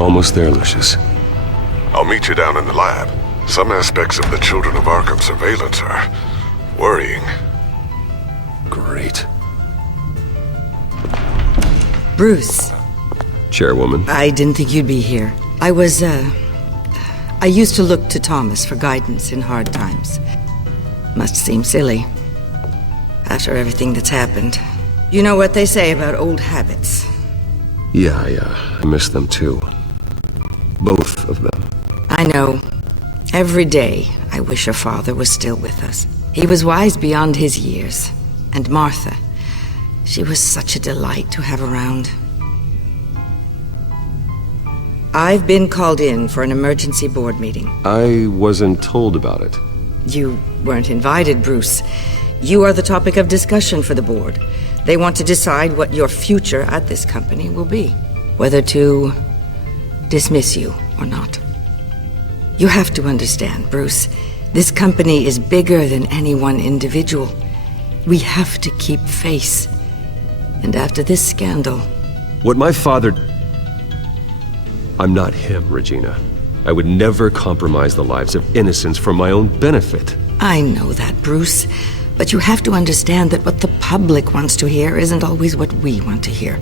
Almost there, Lucius. I'll meet you down in the lab. Some aspects of the Children of Arkham surveillance are worrying. Great. Bruce. Chairwoman. I didn't think you'd be here. I used to look to Thomas for guidance in hard times. Must seem silly. After everything that's happened. You know what they say about old habits. Yeah, I miss them too. Both of them. I know. Every day, I wish your father was still with us. He was wise beyond his years. And Martha, she was such a delight to have around. I've been called in for an emergency board meeting. I wasn't told about it. You weren't invited, Bruce. You are the topic of discussion for the board. They want to decide what your future at this company will be. Whether to dismiss you or not. You have to understand, Bruce. This company is bigger than any one individual. We have to keep face. And after this scandal... What my father... I'm not him, Regina. I would never compromise the lives of innocents for my own benefit. I know that, Bruce. But you have to understand that what the public wants to hear isn't always what we want to hear.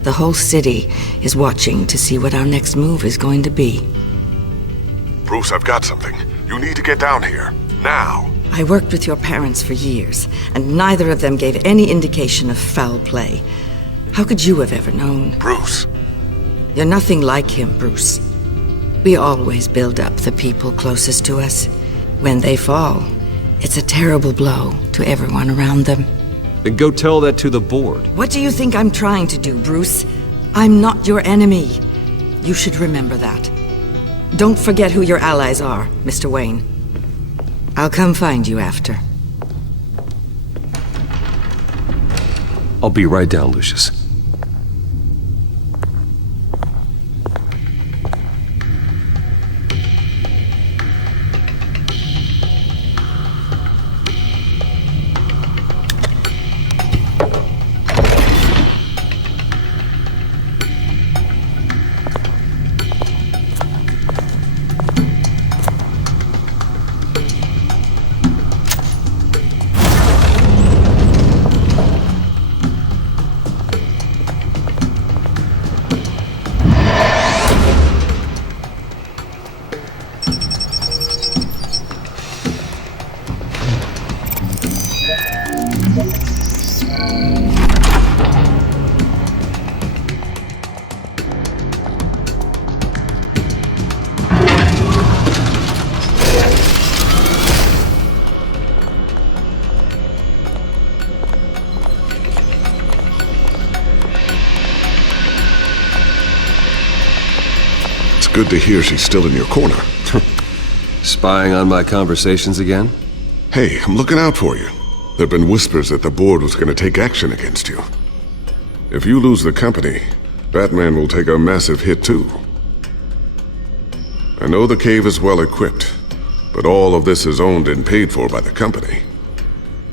The whole city is watching to see what our next move is going to be. Bruce, I've got something. You need to get down here. Now. I worked with your parents for years, and neither of them gave any indication of foul play. How could you have ever known? Bruce. You're nothing like him, Bruce. We always build up the people closest to us. When they fall, it's a terrible blow to everyone around them. Then go tell that to the board. What do you think I'm trying to do, Bruce? I'm not your enemy. You should remember that. Don't forget who your allies are, Mr. Wayne. I'll come find you after. I'll be right down, Lucius. Good to hear she's still in your corner. Spying on my conversations again? Hey, I'm looking out for you. There've been whispers that the board was going to take action against you. If you lose the company, Batman will take a massive hit too. I know the cave is well equipped, but all of this is owned and paid for by the company.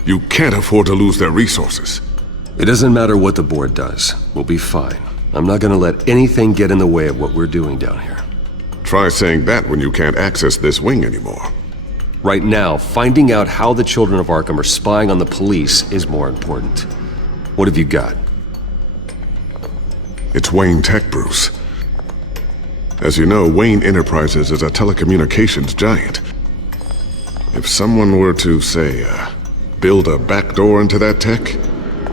You can't afford to lose their resources. It doesn't matter what the board does. We'll be fine. I'm not gonna let anything get in the way of what we're doing down here. Try saying that when you can't access this wing anymore. Right now, finding out how the Children of Arkham are spying on the police is more important. What have you got? It's Wayne Tech, Bruce. As you know, Wayne Enterprises is a telecommunications giant. If someone were to, say, build a backdoor into that tech...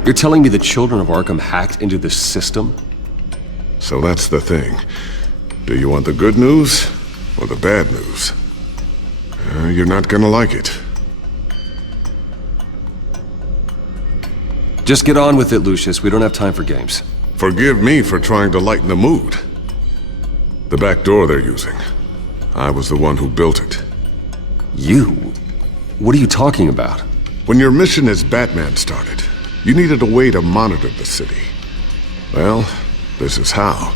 You're telling me the Children of Arkham hacked into this system? So that's the thing. Do you want the good news or the bad news? You're not gonna like it. Just get on with it, Lucius. We don't have time for games. Forgive me for trying to lighten the mood. The back door they're using. I was the one who built it. You? What are you talking about? When your mission as Batman started, you needed a way to monitor the city. Well, this is how.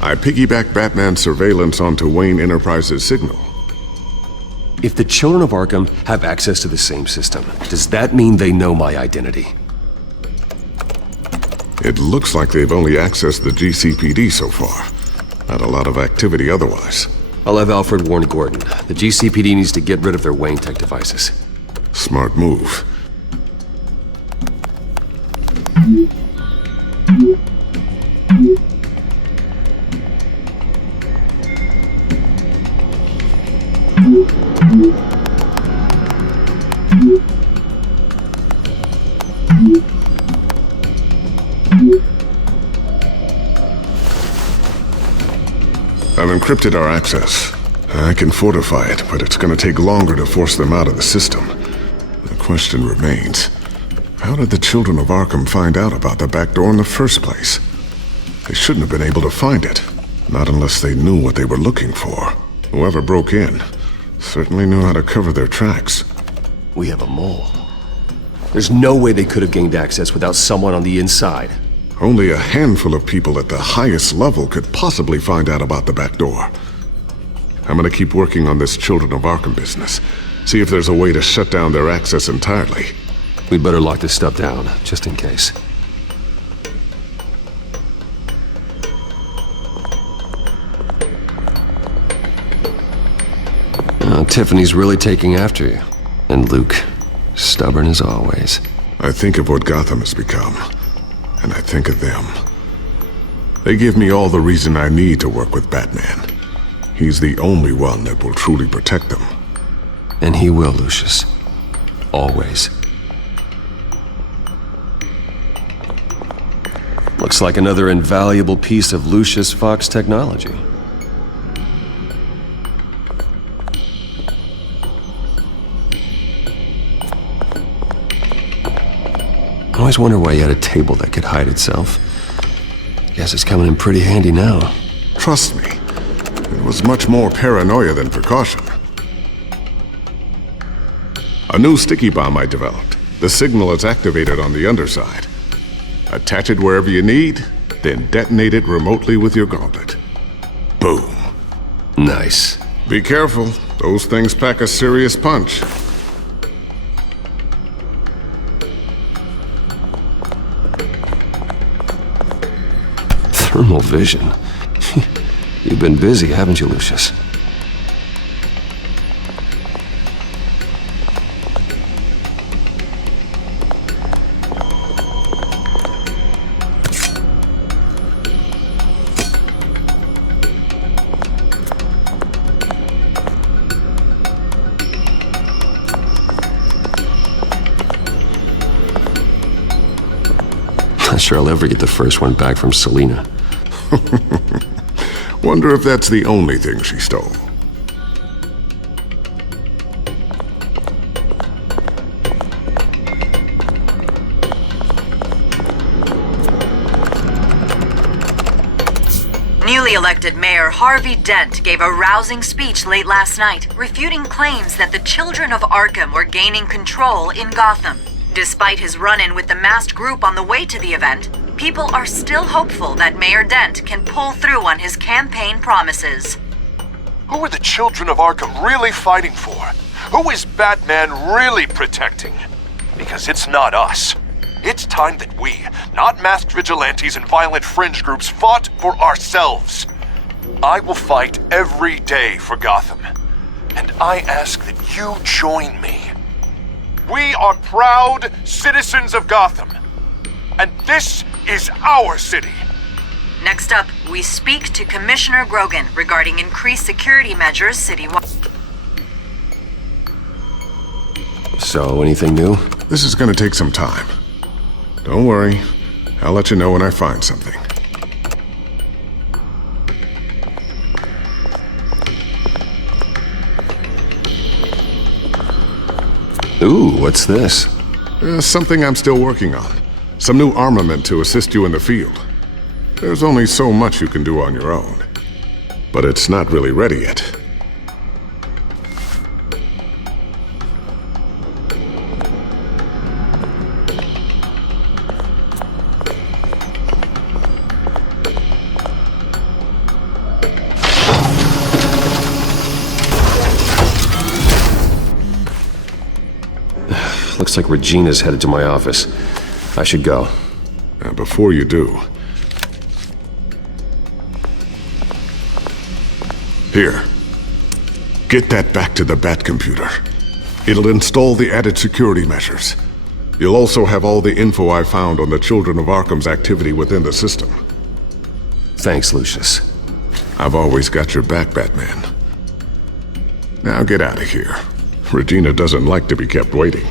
I piggybacked Batman's surveillance onto Wayne Enterprises' signal. If the Children of Arkham have access to the same system, does that mean they know my identity? It looks like they've only accessed the GCPD so far. Not a lot of activity otherwise. I'll have Alfred warn Gordon. The GCPD needs to get rid of their Wayne Tech devices. Smart move. I've encrypted our access. I can fortify it, but it's gonna take longer to force them out of the system. The question remains, how did the children of Arkham find out about the back door in the first place? They shouldn't have been able to find it. Not unless they knew what they were looking for. Whoever broke in certainly knew how to cover their tracks. We have a mole. There's no way they could have gained access without someone on the inside. Only a handful of people at the highest level could possibly find out about the back door. I'm gonna keep working on this Children of Arkham business. See if there's a way to shut down their access entirely. We'd better lock this stuff down, just in case. Tiffany's really taking after you. And Luke, stubborn as always. I think of what Gotham has become, and I think of them. They give me all the reason I need to work with Batman. He's the only one that will truly protect them. And he will, Lucius. Always. Looks like another invaluable piece of Lucius Fox technology. I always wonder why you had a table that could hide itself. Guess it's coming in pretty handy now. Trust me, it was much more paranoia than precaution. A new sticky bomb I developed. The signal is activated on the underside. Attach it wherever you need, then detonate it remotely with your gauntlet. Boom. Nice. Be careful, those things pack a serious punch. Thermal vision. You've been busy, haven't you, Lucius? Not sure I'll ever get the first one back from Selina. Wonder if that's the only thing she stole. Newly elected Mayor Harvey Dent gave a rousing speech late last night, refuting claims that the children of Arkham were gaining control in Gotham. Despite his run-in with the masked group on the way to the event, people are still hopeful that Mayor Dent can pull through on his campaign promises. Who are the children of Arkham really fighting for? Who is Batman really protecting? Because it's not us. It's time that we, not masked vigilantes and violent fringe groups, fought for ourselves. I will fight every day for Gotham. And I ask that you join me. We are proud citizens of Gotham. And this is our city. Next up, we speak to Commissioner Grogan regarding increased security measures citywide. So, anything new? This is gonna take some time. Don't worry, I'll let you know when I find something. Ooh, what's this? Something I'm still working on. Some new armament to assist you in the field. There's only so much you can do on your own. But it's not really ready yet. Looks like Regina's headed to my office. I should go. And before you do, Here. Get that back to the Bat computer. It'll install the added security measures. You'll also have all the info I found on the Children of Arkham's activity within the system. Thanks, Lucius. I've always got your back, Batman. Now get out of here. Regina doesn't like to be kept waiting.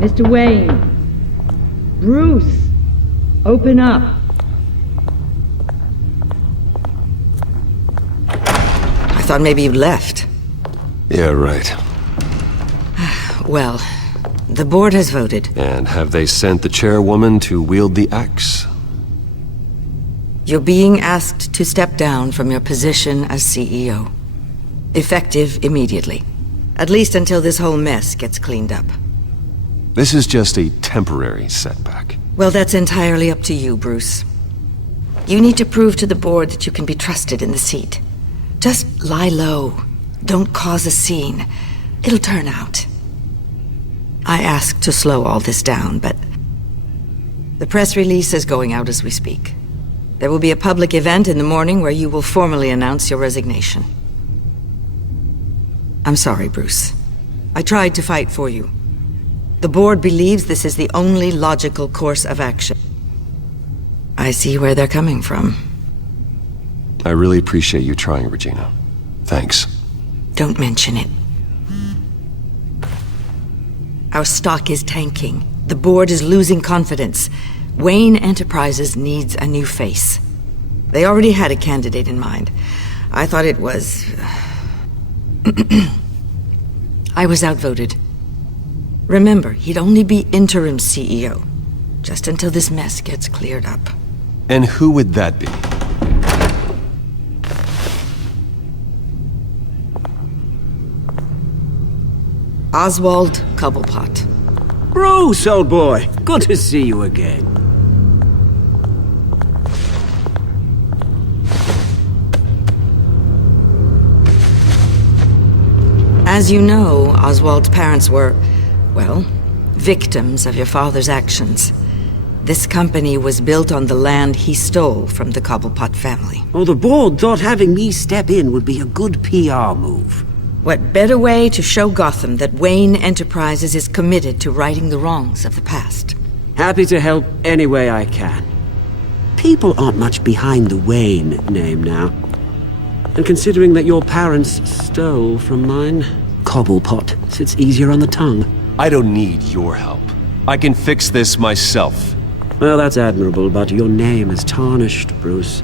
Mr. Wayne. Bruce. Open up. I thought maybe you'd left. Yeah, right. Well, the board has voted. And have they sent the chairwoman to wield the axe? You're being asked to step down from your position as CEO. Effective immediately. At least until this whole mess gets cleaned up. This is just a temporary setback. Well, that's entirely up to you, Bruce. You need to prove to the board that you can be trusted in the seat. Just lie low. Don't cause a scene. It'll turn out. I asked to slow all this down, but the press release is going out as we speak. There will be a public event in the morning where you will formally announce your resignation. I'm sorry, Bruce. I tried to fight for you. The board believes this is the only logical course of action. I see where they're coming from. I really appreciate you trying, Regina. Thanks. Don't mention it. Our stock is tanking. The board is losing confidence. Wayne Enterprises needs a new face. They already had a candidate in mind. I thought it was... I was outvoted. Remember, he'd only be interim CEO, just until this mess gets cleared up. And who would that be? Oswald Cobblepot. Bruce, old boy. Good to see you again. As you know, Oswald's parents were, well, victims of your father's actions. This company was built on the land he stole from the Cobblepot family. Oh, the board thought having me step in would be a good PR move. What better way to show Gotham that Wayne Enterprises is committed to righting the wrongs of the past? Happy to help any way I can. People aren't much behind the Wayne name now. And considering that your parents stole from mine, Cobblepot sits easier on the tongue. I don't need your help. I can fix this myself. Well, that's admirable, but your name is tarnished, Bruce.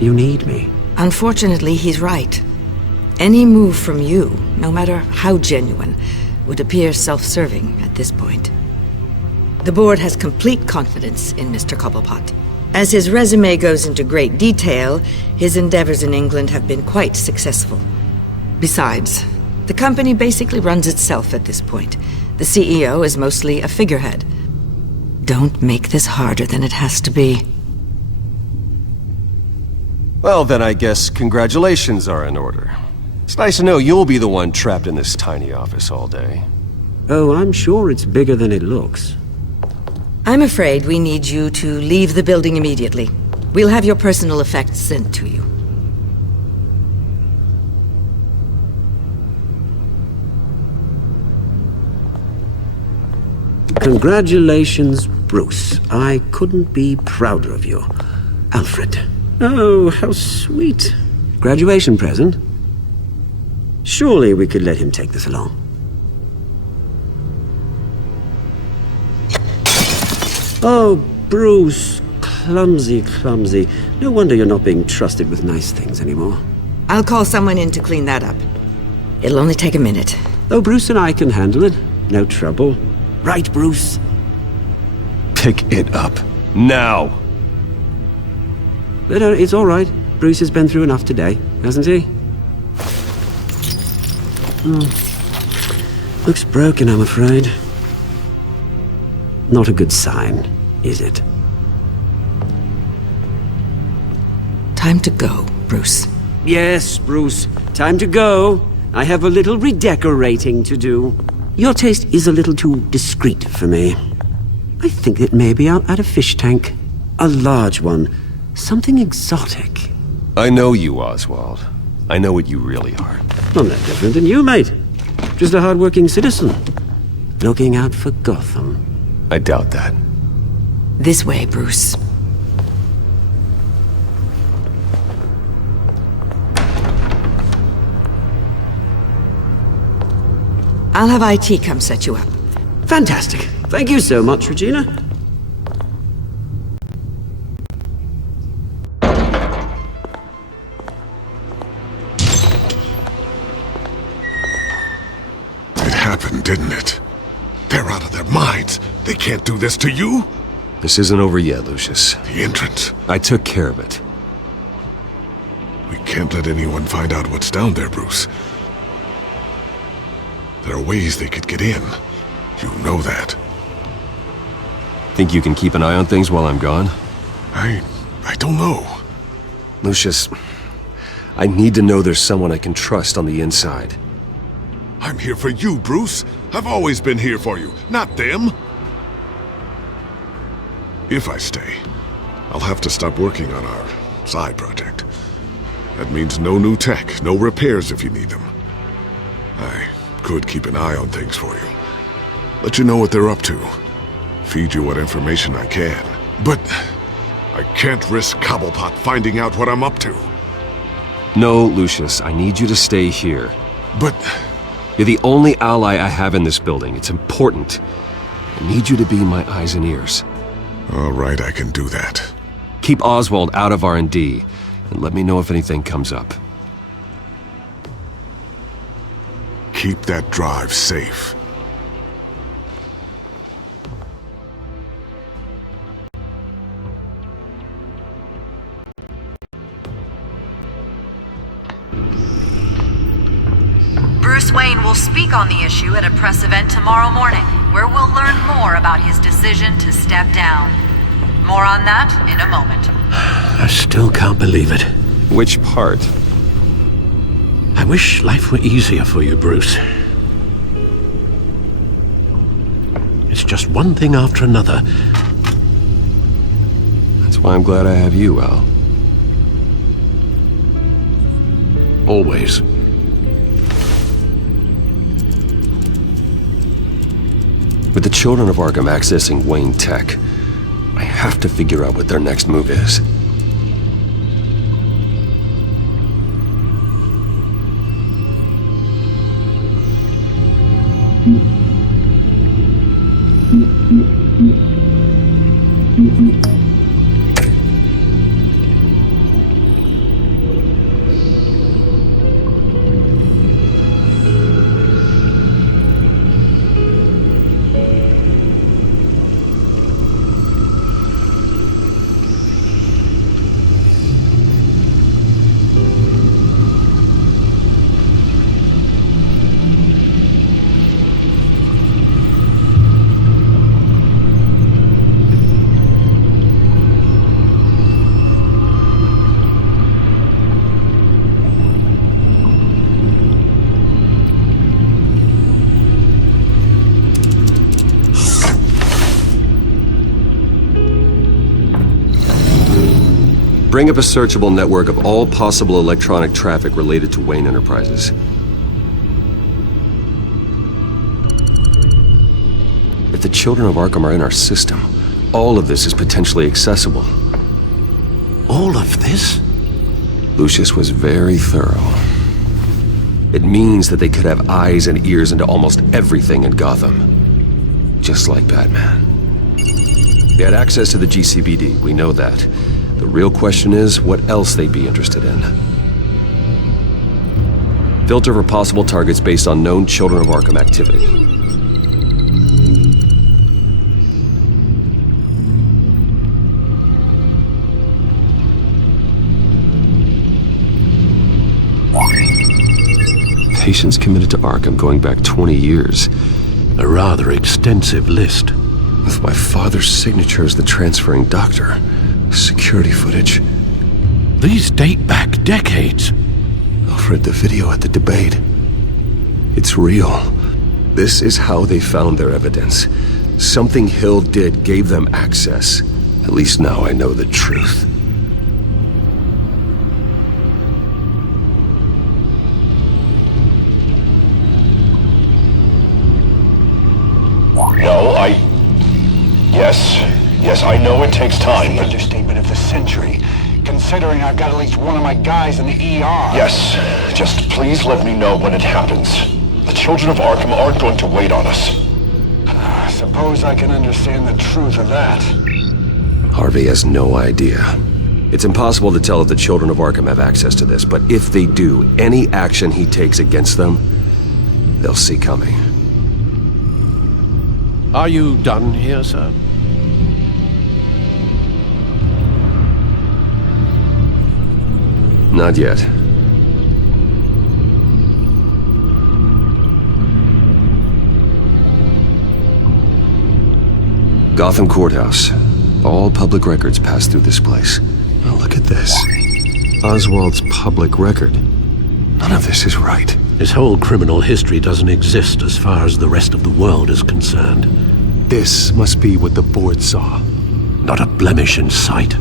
You need me. Unfortunately, he's right. Any move from you, no matter how genuine, would appear self-serving at this point. The board has complete confidence in Mr. Cobblepot. As his resume goes into great detail, his endeavors in England have been quite successful. Besides, the company basically runs itself at this point. The CEO is mostly a figurehead. Don't make this harder than it has to be. Well, then I guess congratulations are in order. It's nice to know you'll be the one trapped in this tiny office all day. Oh, I'm sure it's bigger than it looks. I'm afraid we need you to leave the building immediately. We'll have your personal effects sent to you. Congratulations, Bruce. I couldn't be prouder of you. Alfred. Oh, how sweet. Graduation present? Surely we could let him take this along. Oh, Bruce. Clumsy, clumsy. No wonder you're not being trusted with nice things anymore. I'll call someone in to clean that up. It'll only take a minute. Oh, Bruce and I can handle it. No trouble. Right, Bruce? Pick it up. Now! But it's all right. Bruce has been through enough today, hasn't he? Looks broken, I'm afraid. Not a good sign, is it? Time to go, Bruce. Yes, Bruce. Time to go. I have a little redecorating to do. Your taste is a little too discreet for me. I think that maybe I'll add a fish tank. A large one. Something exotic. I know you, Oswald. I know what you really are. I'm no different than you, mate. Just a hard-working citizen. Looking out for Gotham. I doubt that. This way, Bruce. I'll have IT come set you up. Fantastic. Thank you so much, Regina. It happened, didn't it? They're out of their minds. They can't do this to you. This isn't over yet, Lucius. The entrance. I took care of it. We can't let anyone find out what's down there, Bruce. There are ways they could get in. You know that. Think you can keep an eye on things while I'm gone? I don't know. Lucius, I need to know there's someone I can trust on the inside. I'm here for you, Bruce. I've always been here for you, not them. If I stay, I'll have to stop working on our side project. That means no new tech, no repairs if you need them. I could keep an eye on things for you. Let you know what they're up to. Feed you what information I can. But I can't risk Cobblepot finding out what I'm up to. No, Lucius, I need you to stay here. But you're the only ally I have in this building. It's important. I need you to be my eyes and ears. all right, I can do that. Keep Oswald out of R&D, and let me know if anything comes up. Keep that drive safe. Bruce Wayne will speak on the issue at a press event tomorrow morning, where we'll learn more about his decision to step down. More on that in a moment. I still can't believe it. Which part? I wish life were easier for you, Bruce. It's just one thing after another. That's why I'm glad I have you, Al. Always. With the children of Arkham accessing Wayne Tech, I have to figure out what their next move is. Bring up a searchable network of all possible electronic traffic related to Wayne Enterprises. If the children of Arkham are in our system, all of this is potentially accessible. All of this? Lucius was very thorough. It means that they could have eyes and ears into almost everything in Gotham. Just like Batman. They had access to the GCPD, we know that. The real question is, what else they'd be interested in. Filter for possible targets based on known Children of Arkham activity. Patients committed to Arkham going back 20 years. A rather extensive list. With my father's signature as the transferring doctor. Security footage. These date back decades. Alfred, the video at the debate. It's real. This is how they found their evidence. Something Hill did gave them access. At least now I know the truth. No, Yes, I know it takes time, The but... understatement of the century, considering I've got at least one of my guys in the ER. Yes, just please let me know when it happens. The children of Arkham aren't going to wait on us. I suppose I can understand the truth of that. Harvey has no idea. It's impossible to tell if the children of Arkham have access to this, but if they do, any action he takes against them, they'll see coming. Are you done here, sir? Not yet. Gotham Courthouse. All public records pass through this place. Oh, look at this. Oswald's public record. None of this is right. His whole criminal history doesn't exist as far as the rest of the world is concerned. This must be what the board saw. Not a blemish in sight.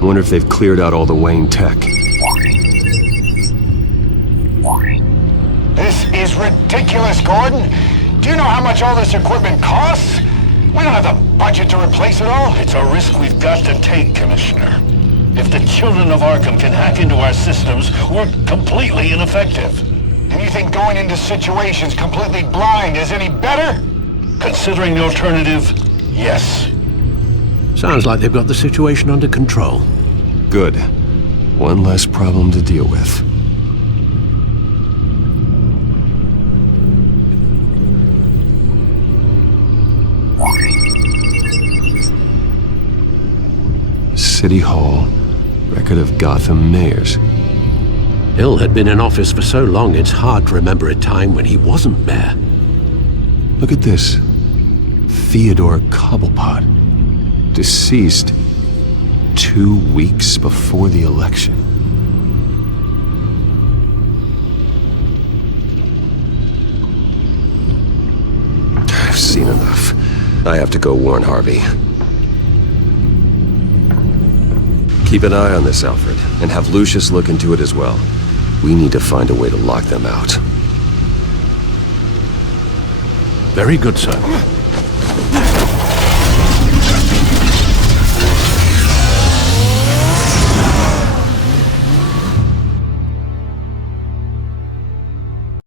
Wonder if they've cleared out all the Wayne tech. This is ridiculous, Gordon. Do you know how much all this equipment costs? We don't have the budget to replace it all. It's a risk we've got to take, Commissioner. If the children of Arkham can hack into our systems, we're completely ineffective. And you think going into situations completely blind is any better? Considering the alternative, yes. Sounds like they've got the situation under control. Good. One less problem to deal with. City Hall. Record of Gotham mayors. Hill had been in office for so long it's hard to remember a time when he wasn't mayor. Look at this. Theodore Cobblepot. Deceased 2 weeks before the election. I've seen enough. I have to go warn Harvey. Keep an eye on this, Alfred, and have Lucius look into it as well. We need to find a way to lock them out. Very good, sir.